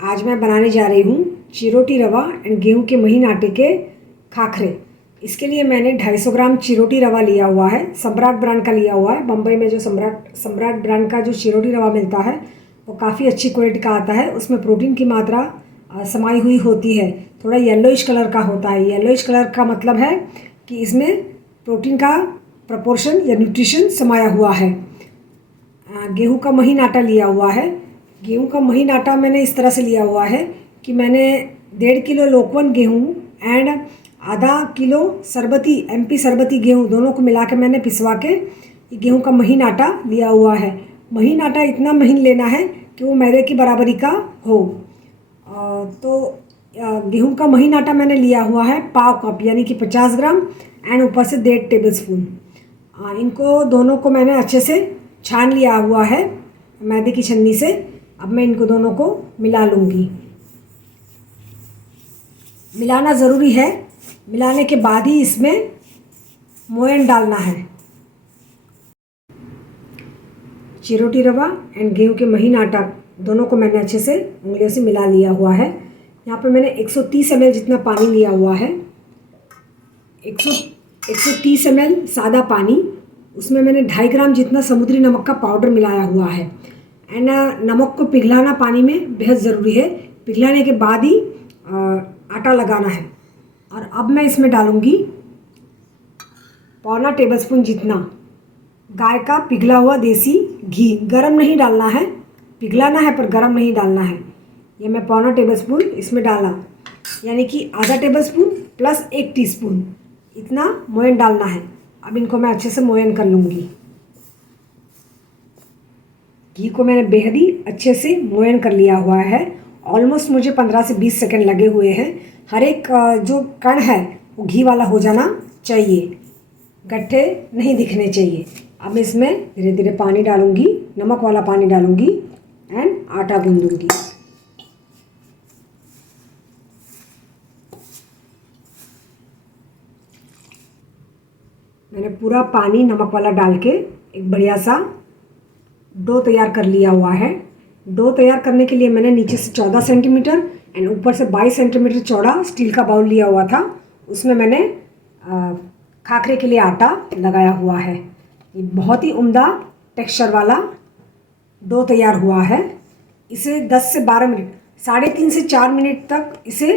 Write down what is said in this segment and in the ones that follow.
आज मैं बनाने जा रही हूँ चिरोटी रवा एंड गेहूं के महीन आटे के खाखरे। इसके लिए मैंने 250 ग्राम चिरोटी रवा लिया हुआ है, सम्राट ब्रांड का लिया हुआ है। बम्बई में जो सम्राट ब्रांड का जो चिरोटी रवा मिलता है वो काफ़ी अच्छी क्वालिटी का आता है। उसमें प्रोटीन की मात्रा समाई हुई होती है, थोड़ा येलोइश कलर का होता है। येलोइश कलर का मतलब है कि इसमें प्रोटीन का प्रपोर्शन या न्यूट्रिशन समाया हुआ है। गेहूं का महीन आटा लिया हुआ है। गेहूं का महीन आटा मैंने इस तरह से लिया हुआ है कि मैंने 1.5 किलो लोकवन गेहूं एंड आधा किलो सरबती MP सरबती गेहूं दोनों को मिला के मैंने पिसवा के गेहूं का महीन आटा लिया हुआ है। महीन आटा इतना महीन लेना है कि वो मैदे की बराबरी का हो। गेहूं का महीन आटा मैंने लिया हुआ है पाव कप यानी कि 50 ग्राम एंड ऊपर से 1.5 टेबलस्पून। इनको दोनों को मैंने अच्छे से छान लिया हुआ है मैदे की छन्नी से। अब मैं इनको दोनों को मिला लूँगी। मिलाना ज़रूरी है, मिलाने के बाद ही इसमें मोयन डालना है। चिरोटी रवा एंड गेहूं के महीन आटा दोनों को मैंने अच्छे से उंगलियों से मिला लिया हुआ है। यहाँ पे मैंने 130 ml जितना पानी लिया हुआ है। 130 ml सादा पानी, उसमें मैंने 2.5 ग्राम जितना समुद्री नमक का पाउडर मिलाया हुआ है। एंड नमक को पिघलाना पानी में बेहद ज़रूरी है। पिघलाने के बाद ही आटा लगाना है। और अब मैं इसमें डालूँगी 1.25 टेबलस्पून जितना गाय का पिघला हुआ देसी घी। गरम नहीं डालना है, पिघलाना है पर गरम नहीं डालना है। ये मैं 1.25 टेबलस्पून इसमें डाला, यानी कि आधा टेबलस्पून प्लस 1 टीस्पून इतना मोयन डालना है। अब इनको मैं अच्छे से मोयन कर लूँगी। घी को मैंने बेहद ही अच्छे से मोयन कर लिया हुआ है। ऑलमोस्ट मुझे 15 से 20 सेकंड लगे हुए हैं। हर एक जो कण है वो घी वाला हो जाना चाहिए, गट्ठे नहीं दिखने चाहिए। अब इसमें धीरे धीरे पानी डालूँगी, नमक वाला पानी डालूँगी एंड आटा गूंदूँगी। मैंने पूरा पानी नमक वाला डाल के एक बढ़िया सा डो तैयार कर लिया हुआ है। डो तैयार करने के लिए मैंने नीचे से 14 सेंटीमीटर एंड ऊपर से 22 सेंटीमीटर चौड़ा स्टील का बाउल लिया हुआ था। उसमें मैंने खाखरे के लिए आटा लगाया हुआ है। ये बहुत ही उम्दा टेक्सचर वाला डो तैयार हुआ है। इसे 10 से 12 मिनट, 3.5 से 4 मिनट तक इसे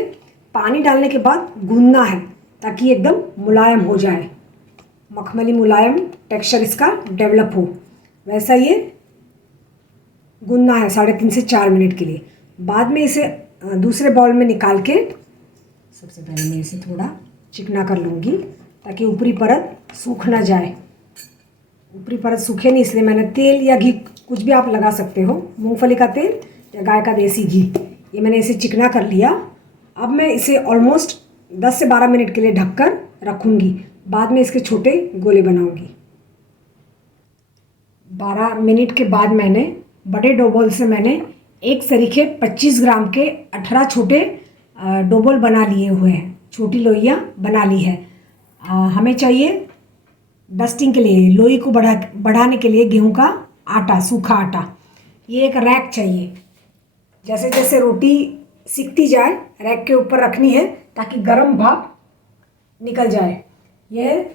पानी डालने के बाद गूंदना है ताकि एकदम मुलायम हो जाए, मखमली मुलायम टेक्सचर इसका डेवलप हो। वैसा ये गूंदना है 3.5 से 4 मिनट के लिए। बाद में इसे दूसरे बाउल में निकाल के सबसे पहले मैं इसे थोड़ा चिकना कर लूँगी ताकि ऊपरी परत सूख ना जाए। ऊपरी परत सूखे नहीं, इसलिए मैंने तेल या घी कुछ भी आप लगा सकते हो, मूंगफली का तेल या गाय का देसी घी। ये मैंने इसे चिकना कर लिया। अब मैं इसे ऑलमोस्ट 10 से 12 मिनट के लिए ढककर रखूँगी। बाद में इसके छोटे गोले बनाऊँगी। 12 मिनट के बाद मैंने बड़े डोबोल से मैंने एक सरीखे 25 ग्राम के 18 छोटे डोबोल बना लिए हुए हैं, छोटी लोइयाँ बना ली है। हमें चाहिए डस्टिंग के लिए, लोई को बढ़ाने के लिए गेहूं का आटा, सूखा आटा। ये एक रैक चाहिए। जैसे जैसे रोटी सिकती जाए रैक के ऊपर रखनी है ताकि गर्म भाप निकल जाए। यह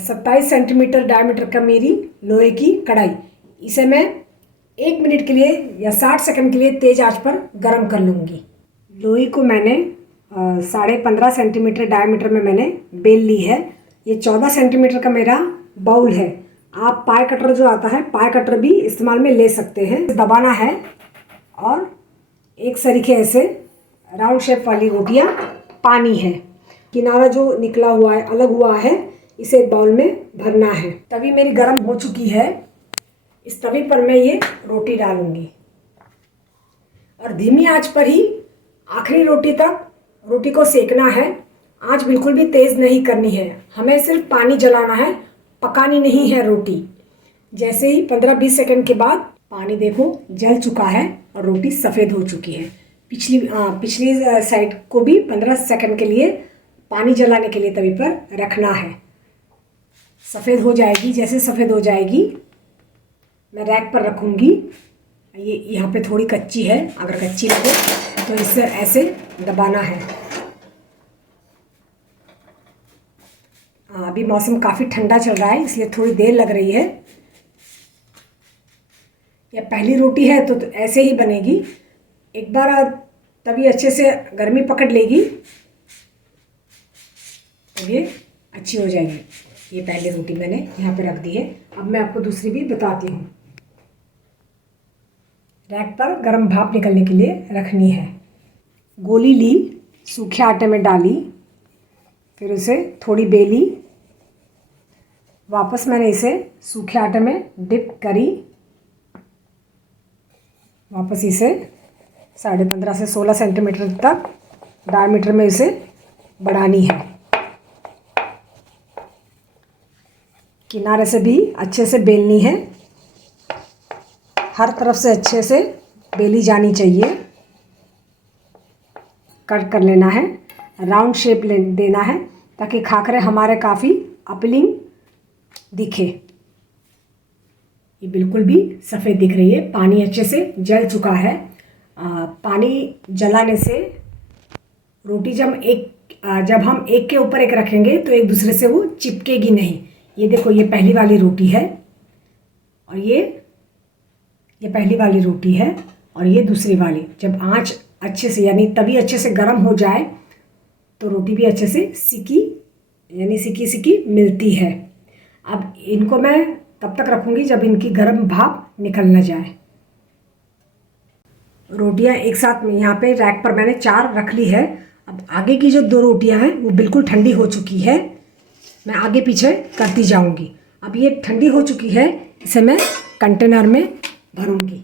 27 सेंटीमीटर डायमीटर का मेरी लोहे की कढ़ाई। इसे मैं 1 मिनट के लिए या 60 सेकंड के लिए तेज़ आंच पर गर्म कर लूँगी। लोई को मैंने 15.5 सेंटीमीटर डायमीटर में मैंने बेल ली है। ये 14 सेंटीमीटर का मेरा बाउल है। आप पाई कटर जो आता है, पाई कटर भी इस्तेमाल में ले सकते हैं। दबाना है और एक सरीखे ऐसे राउंड शेप वाली रोटियाँ पानी है। किनारा जो निकला हुआ है, अलग हुआ है, इसे एक बाउल में भरना है। तवी मेरी गर्म हो चुकी है। इस तवी पर मैं ये रोटी डालूंगी और धीमी आंच पर ही आखिरी रोटी तक रोटी को सेकना है। आंच बिल्कुल भी तेज़ नहीं करनी है, हमें सिर्फ पानी जलाना है, पकानी नहीं है रोटी। जैसे ही 15-20 सेकंड के बाद पानी देखो जल चुका है और रोटी सफ़ेद हो चुकी है। पिछली साइड को भी 15 सेकंड के लिए पानी जलाने के लिए तवी पर रखना है। सफ़ेद हो जाएगी, जैसे सफ़ेद हो जाएगी मैं रैक पर रखूँगी ये यहाँ पे थोड़ी कच्ची है, अगर कच्ची लगे तो इससे ऐसे दबाना है। अभी मौसम काफ़ी ठंडा चल रहा है इसलिए थोड़ी देर लग रही है। यह पहली रोटी है तो ऐसे ही बनेगी। एक बार तभी अच्छे से गर्मी पकड़ लेगी तो ये अच्छी हो जाएगी। ये पहली रोटी मैंने यहाँ पे रख दी है। अब मैं आपको दूसरी भी बताती हूँ। रैक पर गर्म भाप निकलने के लिए रखनी है। गोली ली, सूखे आटे में डाली, फिर उसे थोड़ी बेली, वापस मैंने इसे सूखे आटे में डिप करी, वापस इसे 15.5 से 16 सेंटीमीटर तक डायमीटर में इसे बढ़ानी है। किनारे से भी अच्छे से बेलनी है, हर तरफ से अच्छे से बेली जानी चाहिए। कट कर लेना है, राउंड शेप देना है ताकि खाकरे हमारे काफ़ी अपीलिंग दिखे। ये बिल्कुल भी सफ़ेद दिख रही है, पानी अच्छे से जल चुका है। पानी जलाने से रोटी जब हम एक के ऊपर एक रखेंगे तो एक दूसरे से वो चिपकेगी नहीं। ये देखो, ये पहली वाली रोटी है और ये पहली वाली रोटी है और ये दूसरी वाली। जब आंच अच्छे से यानी तभी अच्छे से गर्म हो जाए तो रोटी भी अच्छे से सिकी यानी सिकी मिलती है। अब इनको मैं तब तक रखूँगी जब इनकी गर्म भाप निकल न जाए। रोटियां एक साथ में यहाँ पे रैक पर मैंने 4 रख ली है। अब आगे की जो 2 रोटियां हैं वो बिल्कुल ठंडी हो चुकी है, मैं आगे पीछे करती जाऊंगी। अब ये ठंडी हो चुकी है, इसे मैं कंटेनर में भरूंगी।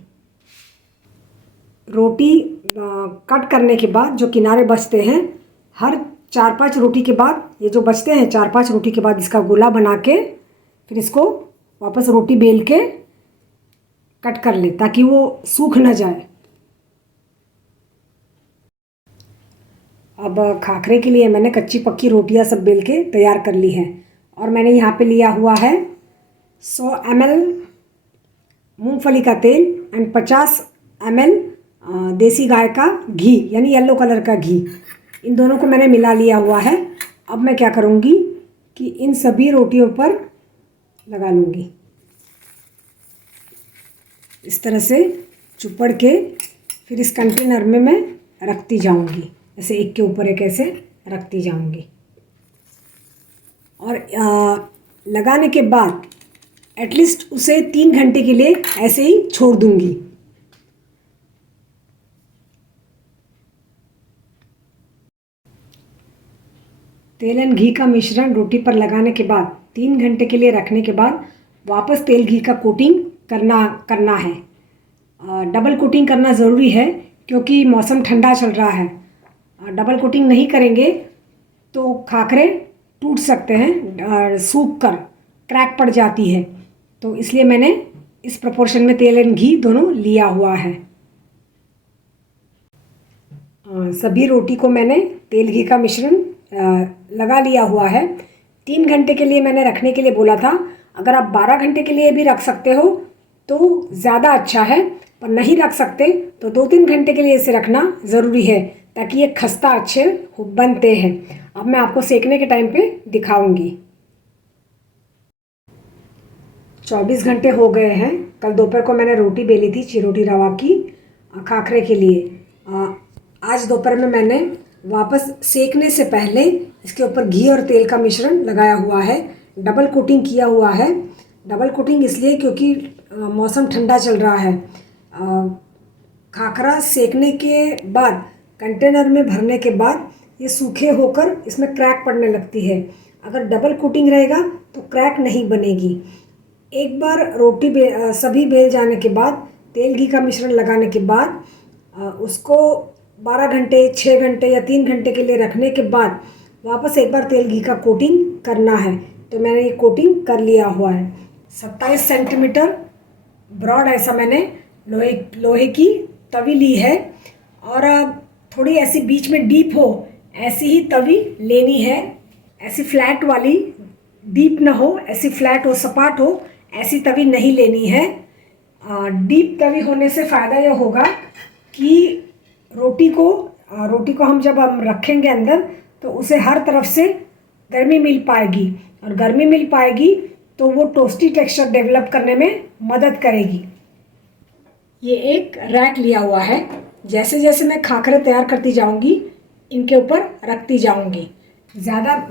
रोटी कट करने के बाद जो किनारे बचते हैं, हर 4-5 रोटी के बाद ये जो बचते हैं 4-5 रोटी के बाद इसका गोला बना के फिर इसको वापस रोटी बेल के कट कर ले ताकि वो सूख न जाए। अब खाखरे के लिए मैंने कच्ची पक्की रोटियां सब बेल के तैयार कर ली हैं और मैंने यहाँ पे लिया हुआ है 100 ml मूंगफली का तेल एंड 50 ml देसी गाय का घी यानी येलो कलर का घी। इन दोनों को मैंने मिला लिया हुआ है। अब मैं क्या करूँगी कि इन सभी रोटियों पर लगा लूँगी, इस तरह से चुपड़ के फिर इस कंटेनर में मैं रखती जाऊँगी, ऐसे एक के ऊपर एक ऐसे रखती जाऊँगी। और लगाने के बाद एटलीस्ट उसे 3 घंटे के लिए ऐसे ही छोड़ दूँगी। तेल एंड घी का मिश्रण रोटी पर लगाने के बाद 3 घंटे के लिए रखने के बाद वापस तेल घी का कोटिंग करना है। डबल कोटिंग करना ज़रूरी है क्योंकि मौसम ठंडा चल रहा है। डबल कोटिंग नहीं करेंगे तो खाखरे टूट सकते हैं, सूख कर क्रैक पड़ जाती है। तो इसलिए मैंने इस प्रोपोर्शन में तेल एंड घी दोनों लिया हुआ है। सभी रोटी को मैंने तेल घी का मिश्रण लगा लिया हुआ है। 3 घंटे के लिए मैंने रखने के लिए बोला था। अगर आप 12 घंटे के लिए भी रख सकते हो तो ज़्यादा अच्छा है, पर नहीं रख सकते तो 2-3 घंटे के लिए इसे रखना ज़रूरी है ताकि ये खस्ता अच्छे बनते हैं। अब मैं आपको सेकने के टाइम पे दिखाऊंगी। 24 घंटे हो गए हैं। कल दोपहर को मैंने रोटी बेली थी चिरोटी रवा की खाखरे के लिए। आज दोपहर में मैंने वापस सेकने से पहले इसके ऊपर घी और तेल का मिश्रण लगाया हुआ है, डबल कोटिंग किया हुआ है। डबल कोटिंग इसलिए क्योंकि मौसम ठंडा चल रहा है। खाखरा सेकने के बाद कंटेनर में भरने के बाद ये सूखे होकर इसमें क्रैक पड़ने लगती है। अगर डबल कोटिंग रहेगा तो क्रैक नहीं बनेगी। एक बार रोटी सभी बेल जाने के बाद तेल घी का मिश्रण लगाने के बाद उसको 12 घंटे 6 घंटे या 3 घंटे के लिए रखने के बाद वापस एक बार तेल घी का कोटिंग करना है। तो मैंने ये कोटिंग कर लिया हुआ है। 27 सेंटीमीटर ब्रॉड ऐसा मैंने लोहे की तवी ली है और थोड़ी ऐसी बीच में डीप हो ऐसी ही तवी लेनी है। ऐसी फ्लैट वाली, डीप ना हो, ऐसी फ्लैट हो, सपाट हो, ऐसी तवी नहीं लेनी है। डीप तवी होने से फ़ायदा यह होगा कि रोटी को हम जब हम रखेंगे अंदर तो उसे हर तरफ से गर्मी मिल पाएगी, और गर्मी मिल पाएगी तो वो टोस्टी टेक्सचर डेवलप करने में मदद करेगी। ये एक रैक लिया हुआ है, जैसे जैसे मैं खाखरे तैयार करती जाऊंगी इनके ऊपर रखती जाऊंगी।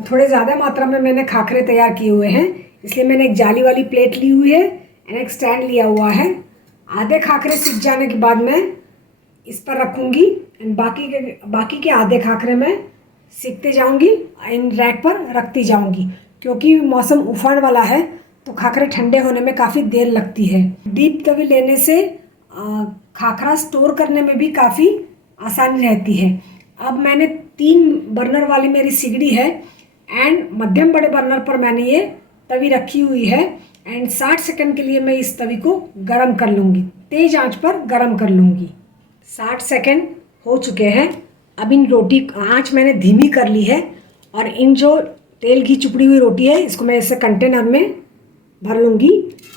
थोड़े ज़्यादा मात्रा में मैंने खाखरे तैयार किए हुए हैं, इसलिए मैंने एक जाली वाली प्लेट ली हुई है और एक स्टैंड लिया हुआ है। आधे खाखरे सीख जाने के बाद मैं इस पर रखूँगी एंड बाकी के आधे खाखरे मैं सीखते जाऊँगी, इन रैक पर रखती जाऊँगी। क्योंकि मौसम उफान वाला है तो खाखरे ठंडे होने में काफ़ी देर लगती है। डीप तवी लेने से खाखरा स्टोर करने में भी काफ़ी आसानी रहती है। अब मैंने 3 बर्नर वाली मेरी सिगड़ी है एंड मध्यम बड़े बर्नर पर मैंने ये तवी रखी हुई है एंड 60 सेकंड के लिए मैं इस तवी को गरम कर लूँगी, तेज़ आंच पर गरम कर लूँगी। 60 सेकंड हो चुके हैं। अब इन रोटी आंच मैंने धीमी कर ली है और इन जो तेल घी चुपड़ी हुई रोटी है इसको मैं इसे कंटेनर में भर लूँगी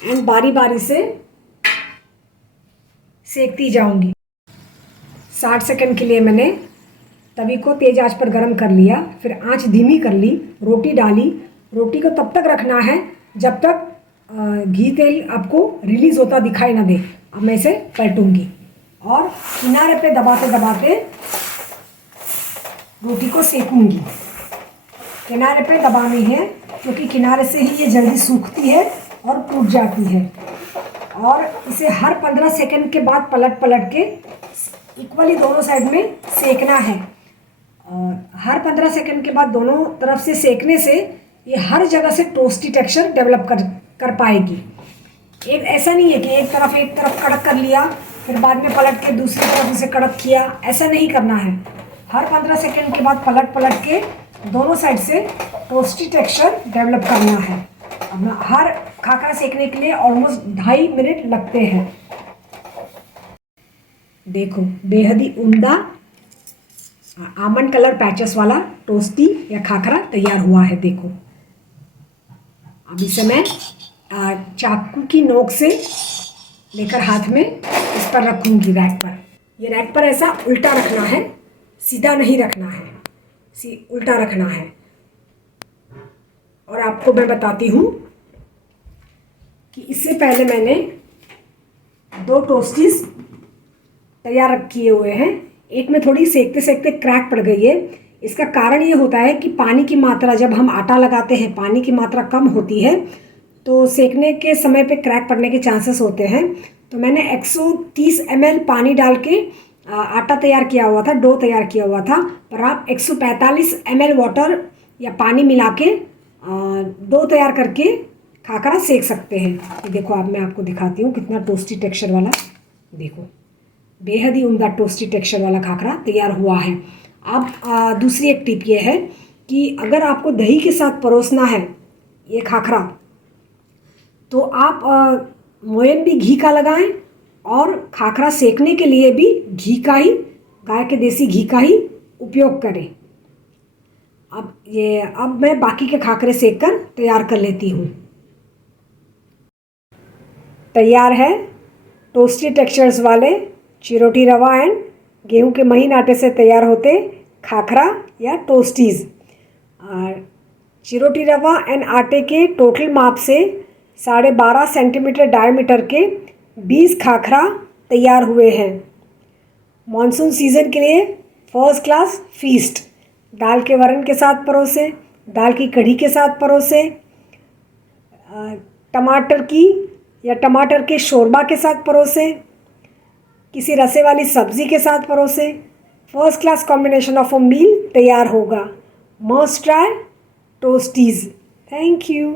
एंड बारी बारी से सेकती जाऊँगी। 60 सेकंड के लिए मैंने तवी को तेज़ आंच पर गरम कर लिया, फिर आंच धीमी कर ली, रोटी डाली। रोटी को तब तक रखना है जब तक घी तेल आपको रिलीज़ होता दिखाई ना दे। अब मैं इसे पलटूंगी और किनारे पे दबाते दबाते रोटी को सेकूंगी। किनारे पे दबानी है क्योंकि किनारे से ही ये जल्दी सूखती है और टूट जाती है। और इसे हर 15 सेकंड के बाद पलट के इक्वली दोनों साइड में सेकना है। हर 15 सेकंड के बाद दोनों तरफ से सेकने से ये हर जगह से टोस्टी टेक्सचर डेवलप कर पाएगी। एक ऐसा नहीं है कि एक तरफ कड़क कर लिया फिर बाद में पलट के दूसरी तरफ उसे कड़क किया, ऐसा नहीं करना है। हर 15 सेकंड के बाद पलट के दोनों साइड से टोस्टी टेक्सचर डेवलप करना है। अब हर खाखरा सेकने के लिए ऑलमोस्ट 2.5 मिनट लगते हैं। देखो बेहद ही उम्दा आमंड कलर पैचेस वाला टोस्टी या खाखरा तैयार हुआ है। देखो अब इसे मैं चाकू की नोक से लेकर हाथ में इस पर रखूँगी रैक पर। ये रैक पर ऐसा उल्टा रखना है, सीधा नहीं रखना है, उल्टा रखना है। और आपको मैं बताती हूँ कि इससे पहले मैंने 2 टोस्टीज तैयार किए हुए हैं। एक में थोड़ी सेकते सेकते क्रैक पड़ गई है। इसका कारण ये होता है कि पानी की मात्रा, जब हम आटा लगाते हैं पानी की मात्रा कम होती है तो सेकने के समय पे क्रैक पड़ने के चांसेस होते हैं। तो मैंने 130 ml पानी डाल के आटा तैयार किया हुआ था, डो तैयार किया हुआ था, पर आप 145 ml वाटर या पानी मिला के डो तैयार करके खाखरा सेक सकते हैं। देखो अब मैं आपको दिखाती हूँ कितना टोस्टी टेक्सचर वाला, देखो बेहद ही उम्दा टोस्टी टेक्सचर वाला खाखरा तैयार हुआ है। अब दूसरी एक टिप ये है कि अगर आपको दही के साथ परोसना है ये खाखरा तो आप मोयन भी घी का लगाएं और खाखरा सेकने के लिए भी घी का ही, गाय के देसी घी का ही उपयोग करें। अब मैं बाकी के खाखरे सेक कर तैयार कर लेती हूँ। तैयार है टोस्टी टेक्सचर्स वाले चिरोटी रवा एंड गेहूं के महीन आटे से तैयार होते खाखरा या टोस्टीज़। चिरोटी रवा एंड आटे के टोटल माप से 12.5 सेंटीमीटर डायमीटर के 20 खाखरा तैयार हुए हैं। मॉनसून सीज़न के लिए फर्स्ट क्लास फीस्ट। दाल के वरण के साथ परोसे, दाल की कढ़ी के साथ परोसे, टमाटर की या टमाटर के शोरबा के साथ परोसे, किसी रसे वाली सब्ज़ी के साथ परोसे। First class combination of a meal तैयार होगा। Must try toasties. Thank you.